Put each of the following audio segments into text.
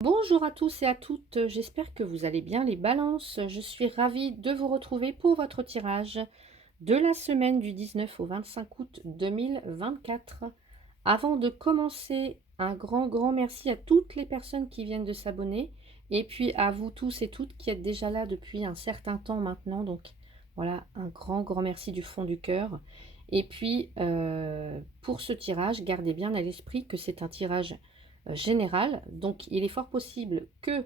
Bonjour à tous et à toutes, j'espère que vous allez bien les balances. Je suis ravie de vous retrouver pour votre tirage de la semaine du 19 au 25 août 2024. Avant de commencer, un grand merci à toutes les personnes qui viennent de s'abonner et puis à vous tous et toutes qui êtes déjà là depuis un certain temps maintenant. Donc voilà, un grand merci du fond du cœur. Et puis pour ce tirage, gardez bien à l'esprit que c'est un tirage général. Donc il est fort possible que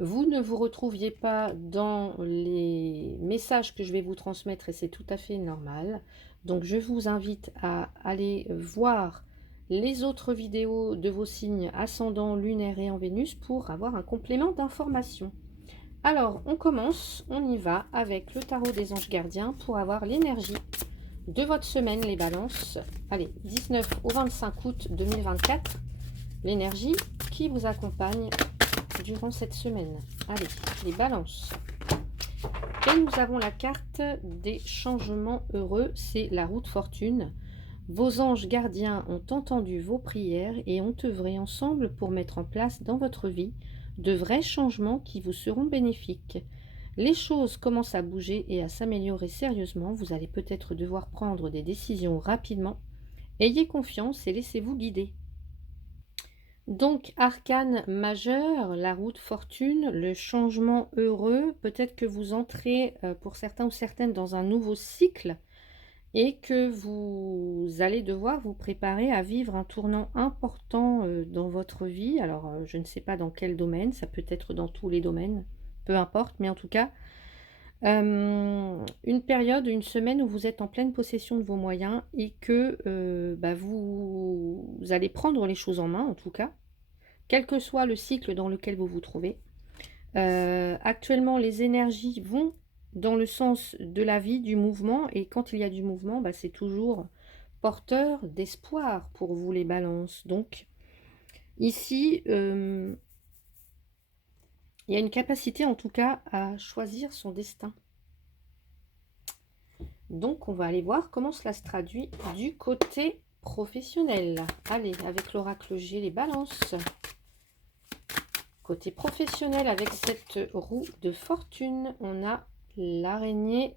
vous ne vous retrouviez pas dans les messages que je vais vous transmettre et c'est tout à fait normal. Donc je vous invite à aller voir les autres vidéos de vos signes ascendant, lunaire et en Vénus pour avoir un complément d'information. Alors on commence, on y va avec le tarot des anges gardiens pour avoir l'énergie de votre semaine les balances. Allez, 19 au 25 août 2024, l'énergie qui vous accompagne durant cette semaine. Allez, les balances. Et nous avons la carte des changements heureux, c'est la roue de fortune. Vos anges gardiens ont entendu vos prières et ont œuvré ensemble pour mettre en place dans votre vie de vrais changements qui vous seront bénéfiques. Les choses commencent à bouger et à s'améliorer sérieusement. Vous allez peut-être devoir prendre des décisions rapidement. Ayez confiance et laissez-vous guider. Donc, arcane majeur, la roue de fortune, le changement heureux. Peut-être que vous entrez, pour certains ou certaines, dans un nouveau cycle et que vous allez devoir vous préparer à vivre un tournant important dans votre vie. Alors, je ne sais pas dans quel domaine, ça peut être dans tous les domaines, peu importe, mais en tout cas, une période, une semaine où vous êtes en pleine possession de vos moyens et que vous allez prendre les choses en main, en tout cas quel que soit le cycle dans lequel vous vous trouvez. Actuellement, les énergies vont dans le sens de la vie, du mouvement, et quand il y a du mouvement, c'est toujours porteur d'espoir pour vous les balances. Donc, ici, il y a une capacité en tout cas à choisir son destin. Donc, on va aller voir comment cela se traduit du côté professionnel. Allez, avec l'oracle G, les balances. Côté professionnel, avec cette roue de fortune, on a l'araignée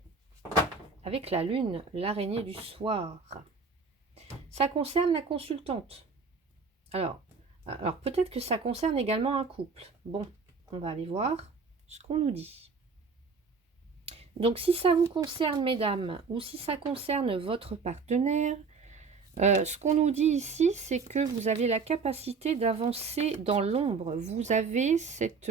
avec la lune, l'araignée du soir. Ça concerne la consultante. Alors peut-être que ça concerne également un couple. Bon, on va aller voir ce qu'on nous dit. Donc, si ça vous concerne, mesdames, ou si ça concerne votre partenaire, ce qu'on nous dit ici, c'est que vous avez la capacité d'avancer dans l'ombre. Vous avez cette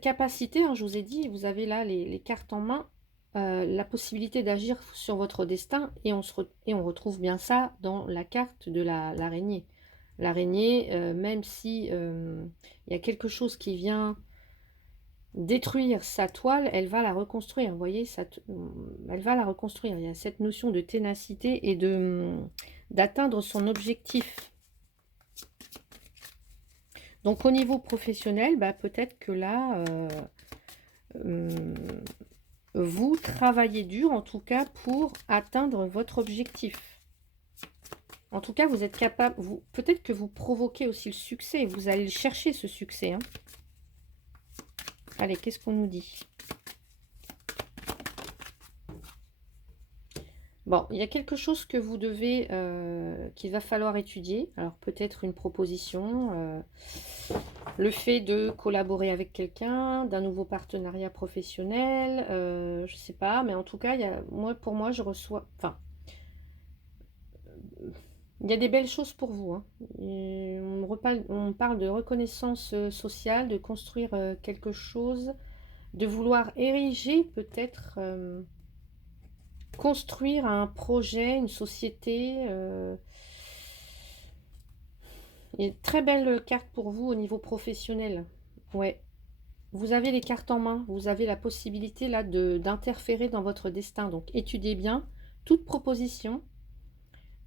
capacité, hein, je vous ai dit, vous avez là les cartes en main, la possibilité d'agir sur votre destin, et on retrouve bien ça dans la carte de l'araignée. L'araignée, même si il y a quelque chose qui vient détruire sa toile, elle va la reconstruire. Vous voyez, elle va la reconstruire. Il y a cette notion de ténacité et d'atteindre son objectif. Donc au niveau professionnel, peut-être que là, vous travaillez dur en tout cas pour atteindre votre objectif. En tout cas, vous êtes capable, peut-être que vous provoquez aussi le succès, vous allez chercher ce succès. Hein. Allez, qu'est-ce qu'on nous dit? Bon, il y a quelque chose que vous devez, qu'il va falloir étudier. Alors peut-être une proposition, le fait de collaborer avec quelqu'un, d'un nouveau partenariat professionnel, je ne sais pas, mais en tout cas, pour moi, je reçois, enfin, il y a des belles choses pour vous. Hein. On parle de reconnaissance sociale, de construire quelque chose, de vouloir ériger peut-être, construire un projet, une société. Il y a une très belle carte pour vous au niveau professionnel. Ouais. Vous avez les cartes en main, vous avez la possibilité là d'interférer dans votre destin. Donc étudiez bien toute proposition.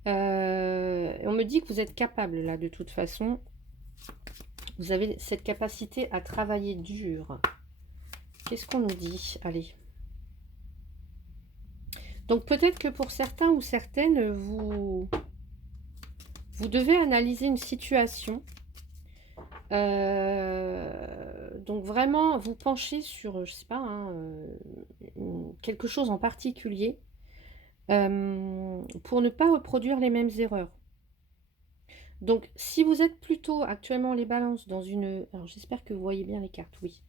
On me dit que vous êtes capable là de toute façon. Vous avez cette capacité à travailler dur. Qu'est-ce qu'on nous dit? Allez. Donc peut-être que pour certains ou certaines, vous devez analyser une situation Donc vraiment, vous penchez sur, je sais pas, hein, quelque chose en particulier, pour ne pas reproduire les mêmes erreurs. Donc si vous êtes plutôt actuellement les balances dans une, alors j'espère que vous voyez bien les cartes, oui.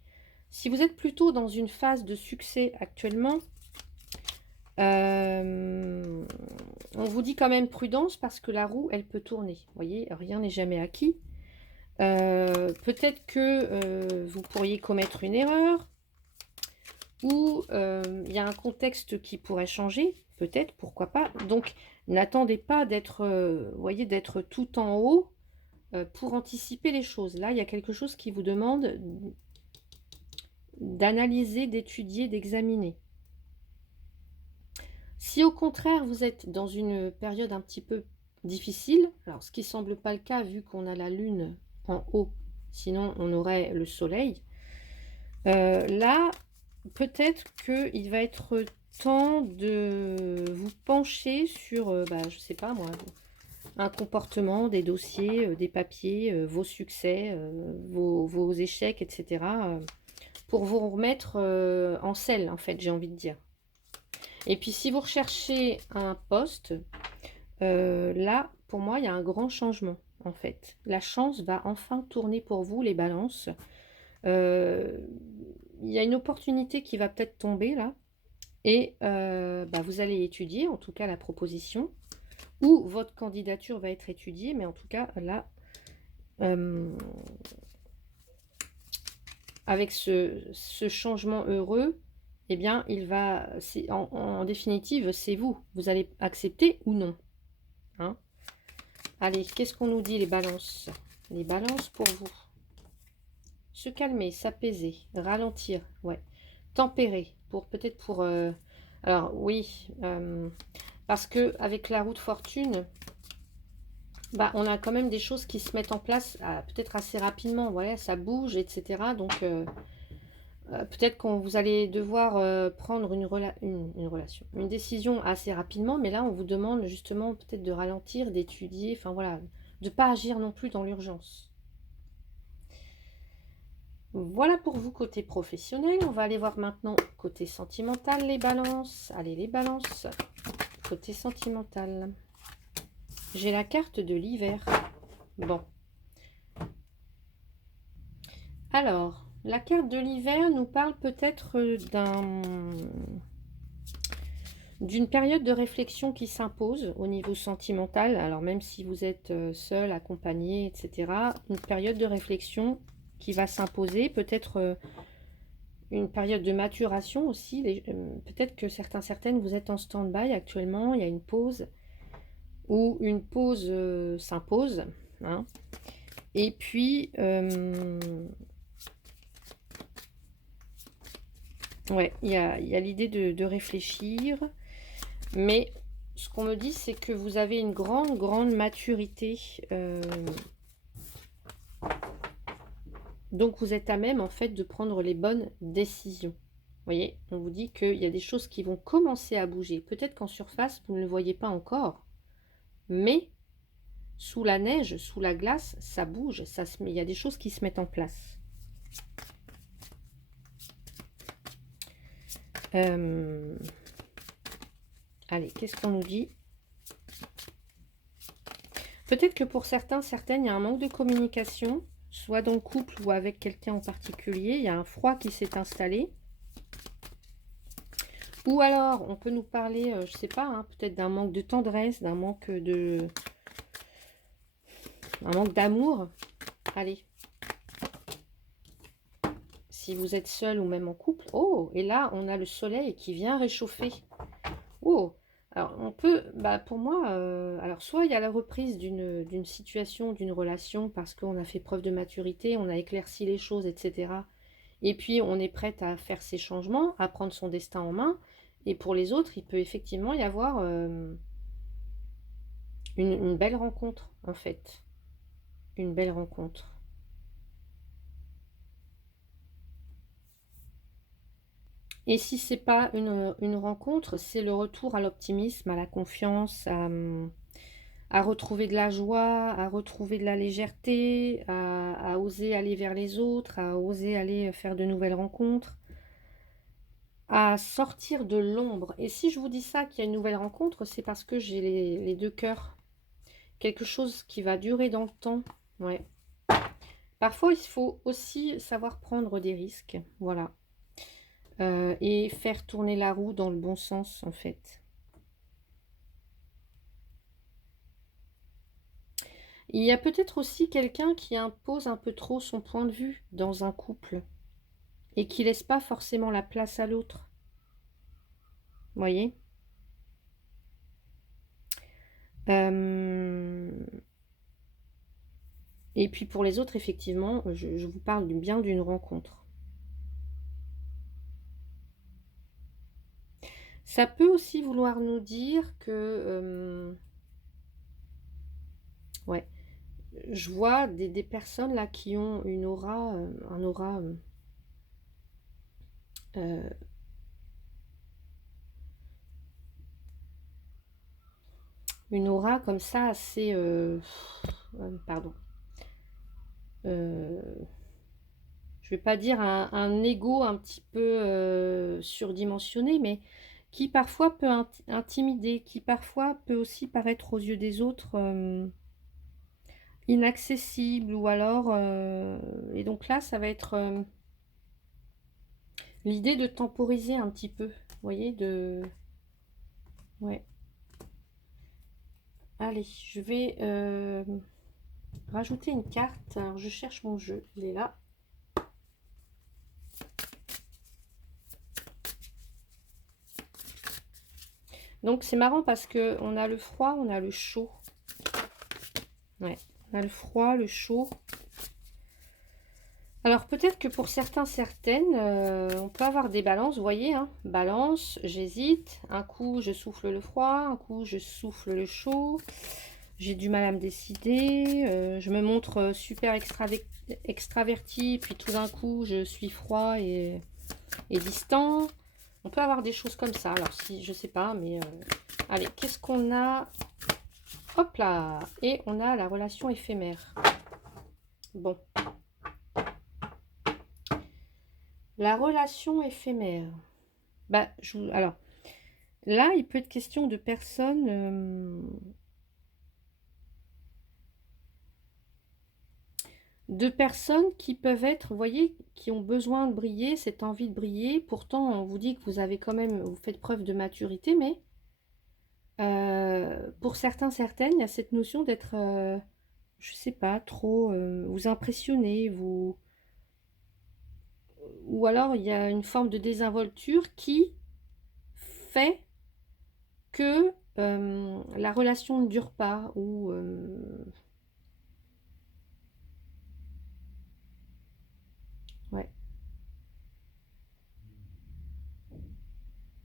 Si vous êtes plutôt dans une phase de succès actuellement, on vous dit quand même prudence parce que la roue, elle peut tourner. Vous voyez, rien n'est jamais acquis. Peut-être que vous pourriez commettre une erreur ou il y a un contexte qui pourrait changer, peut-être, pourquoi pas. Donc, n'attendez pas d'être, voyez, d'être tout en haut pour anticiper les choses. Là, il y a quelque chose qui vous demande d'analyser, d'étudier, d'examiner. Si au contraire, vous êtes dans une période un petit peu difficile, alors ce qui ne semble pas le cas vu qu'on a la lune en haut, sinon on aurait le soleil, là, peut-être qu'il va être temps de vous pencher sur, je ne sais pas moi, un comportement, des dossiers, des papiers, vos succès, vos échecs, etc. Pour vous remettre en selle, en fait, j'ai envie de dire. Et puis, si vous recherchez un poste, là, pour moi, il y a un grand changement, en fait. La chance va enfin tourner pour vous, les balances. Il y a une opportunité qui va peut-être tomber, là. Et vous allez étudier, en tout cas, la proposition. Ou votre candidature va être étudiée, mais en tout cas, là, avec ce changement heureux, eh bien, il va, en définitive, c'est vous. Vous allez accepter ou non. Hein? Allez, qu'est-ce qu'on nous dit, les balances? Les balances pour vous. Se calmer, s'apaiser, ralentir, ouais. Tempérer, peut-être pour... alors, oui, parce que avec la roue de fortune, on a quand même des choses qui se mettent en place peut-être assez rapidement. Voilà, ça bouge, etc. Donc, peut-être qu'on vous allez devoir prendre une décision assez rapidement, mais là, on vous demande justement peut-être de ralentir, d'étudier, enfin voilà, de ne pas agir non plus dans l'urgence. Voilà pour vous côté professionnel. On va aller voir maintenant côté sentimental, les balances. Allez, les balances, côté sentimental. J'ai la carte de l'hiver. Bon. Alors, la carte de l'hiver nous parle peut-être d'une période de réflexion qui s'impose au niveau sentimental. Alors, même si vous êtes seul, accompagné, etc., une période de réflexion qui va s'imposer. Peut-être une période de maturation aussi. Peut-être que certaines, vous êtes en stand-by actuellement. Il y a une pause ou une pause s'impose. Hein. Et puis... ouais, il y a l'idée de réfléchir, mais ce qu'on me dit, c'est que vous avez une grande maturité. Donc, vous êtes à même, en fait, de prendre les bonnes décisions. Vous voyez, on vous dit qu'il y a des choses qui vont commencer à bouger. Peut-être qu'en surface, vous ne le voyez pas encore, mais sous la neige, sous la glace, ça bouge, il y a des choses qui se mettent en place. Allez, qu'est-ce qu'on nous dit? Peut-être que pour certaines, il y a un manque de communication, soit dans le couple ou avec quelqu'un en particulier. Il y a un froid qui s'est installé. Ou alors, on peut nous parler, je ne sais pas, hein, peut-être d'un manque de tendresse, d'un manque d'amour. Allez. Si vous êtes seul ou même en couple. Oh, et là, on a le soleil qui vient réchauffer. Oh, alors on peut, pour moi, alors soit il y a la reprise d'une situation, d'une relation, parce qu'on a fait preuve de maturité, on a éclairci les choses, etc. Et puis on est prête à faire ces changements, à prendre son destin en main. Et pour les autres, il peut effectivement y avoir une belle rencontre, en fait. Une belle rencontre. Et si c'est pas une rencontre, c'est le retour à l'optimisme, à la confiance, à à retrouver de la joie, à retrouver de la légèreté, à oser aller vers les autres, à oser aller faire de nouvelles rencontres, à sortir de l'ombre. Et si je vous dis ça, qu'il y a une nouvelle rencontre, c'est parce que j'ai les deux cœurs. Quelque chose qui va durer dans le temps. Ouais. Parfois, il faut aussi savoir prendre des risques. Voilà. Et faire tourner la roue dans le bon sens, en fait. Il y a peut-être aussi quelqu'un qui impose un peu trop son point de vue dans un couple et qui laisse pas forcément la place à l'autre. Vous voyez? Euh, Et puis pour les autres, effectivement, je vous parle bien d'une rencontre. Ça peut aussi vouloir nous dire que... ouais, je vois des personnes là qui ont une aura, un aura... euh, une aura comme ça assez... pardon. Je vais pas dire un ego un petit peu surdimensionné, mais qui parfois peut intimider, qui parfois peut aussi paraître aux yeux des autres inaccessible, ou alors... et donc là, ça va être l'idée de temporiser un petit peu, vous voyez, de... Ouais. Allez, je vais rajouter une carte. Alors, je cherche mon jeu, il est là. Donc c'est marrant parce que on a le froid, on a le chaud. Ouais, on a le froid, le chaud. Alors peut-être que pour certains, certaines, on peut avoir des balances, vous voyez, hein, balance, j'hésite, un coup je souffle le froid, un coup je souffle le chaud, j'ai du mal à me décider, je me montre super extraverti, puis tout d'un coup je suis froid et distant. On peut avoir des choses comme ça, alors si, je sais pas, mais allez, qu'est-ce qu'on a? Hop là! Et on a la relation éphémère. Bon. La relation éphémère. Bah, alors, là, il peut être question de personnes qui peuvent être, vous voyez, qui ont besoin de briller, cette envie de briller. Pourtant, on vous dit que vous avez quand même, vous faites preuve de maturité, mais pour certains, certaines, il y a cette notion d'être, je sais pas, trop vous impressionner, ou alors il y a une forme de désinvolture qui fait que la relation ne dure pas, ou ouais.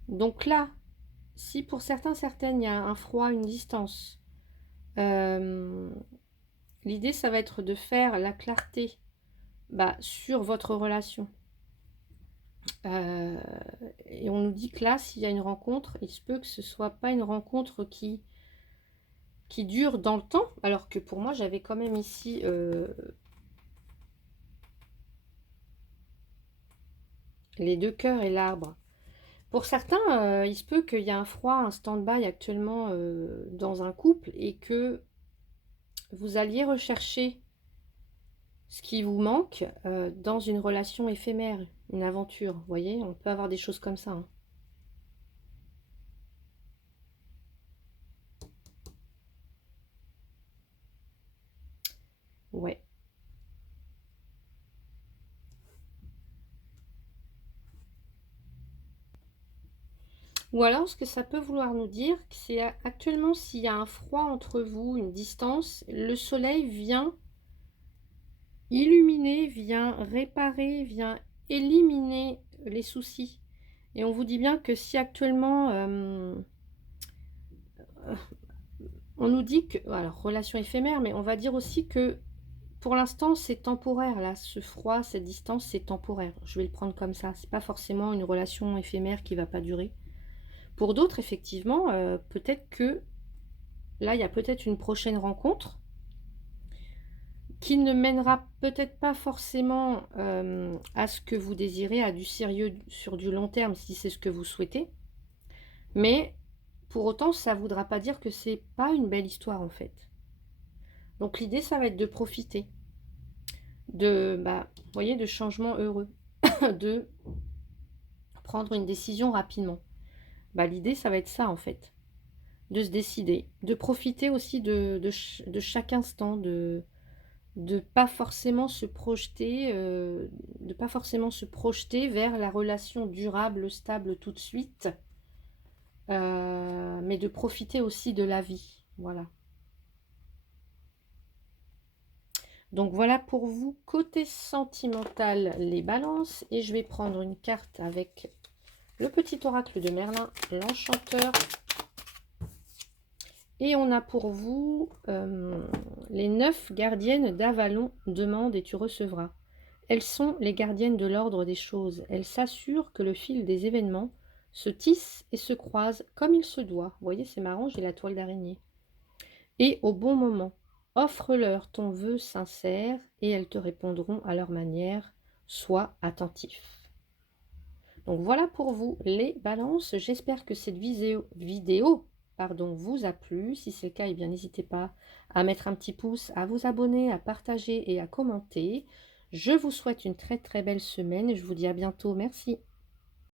Donc là, si pour certains, certaines, il y a un froid, une distance, euh, l'idée, ça va être de faire la clarté sur votre relation. Euh, et on nous dit que là, s'il y a une rencontre, il se peut que ce soit pas une rencontre qui dure dans le temps, alors que pour moi, j'avais quand même ici les deux cœurs et l'arbre. Pour certains, il se peut qu'il y ait un froid, un stand-by actuellement dans un couple et que vous alliez rechercher ce qui vous manque dans une relation éphémère, une aventure. Vous voyez, on peut avoir des choses comme ça, hein. Ouais. Ou alors, ce que ça peut vouloir nous dire, c'est actuellement s'il y a un froid entre vous, une distance, le soleil vient illuminer, vient réparer, vient éliminer les soucis. Et on vous dit bien que si actuellement, on nous dit que, alors relation éphémère, mais on va dire aussi que pour l'instant c'est temporaire, là, ce froid, cette distance, c'est temporaire. Je vais le prendre comme ça. C'est pas forcément une relation éphémère qui va pas durer. Pour d'autres, effectivement, peut-être que là, il y a peut-être une prochaine rencontre qui ne mènera peut-être pas forcément, à ce que vous désirez, à du sérieux sur du long terme, si c'est ce que vous souhaitez. Mais pour autant, ça ne voudra pas dire que c'est pas une belle histoire, en fait. Donc l'idée, ça va être de profiter de, vous voyez, de changements heureux, de prendre une décision rapidement. L'idée, ça va être ça, en fait, de se décider, de profiter aussi de chaque instant, de pas forcément se projeter, vers la relation durable, stable tout de suite, mais de profiter aussi de la vie, voilà. Donc voilà pour vous, côté sentimental, les balances, et je vais prendre une carte avec le petit oracle de Merlin, l'enchanteur. Et on a pour vous les 9 gardiennes d'Avalon, demande et tu recevras. Elles sont les gardiennes de l'ordre des choses. Elles s'assurent que le fil des événements se tisse et se croise comme il se doit. Vous voyez, c'est marrant, j'ai la toile d'araignée. Et au bon moment, offre-leur ton vœu sincère et elles te répondront à leur manière. Sois attentif. Donc voilà pour vous les balances. J'espère que cette vidéo vous a plu. Si c'est le cas, eh bien n'hésitez pas à mettre un petit pouce, à vous abonner, à partager et à commenter. Je vous souhaite une très très belle semaine et je vous dis à bientôt. Merci.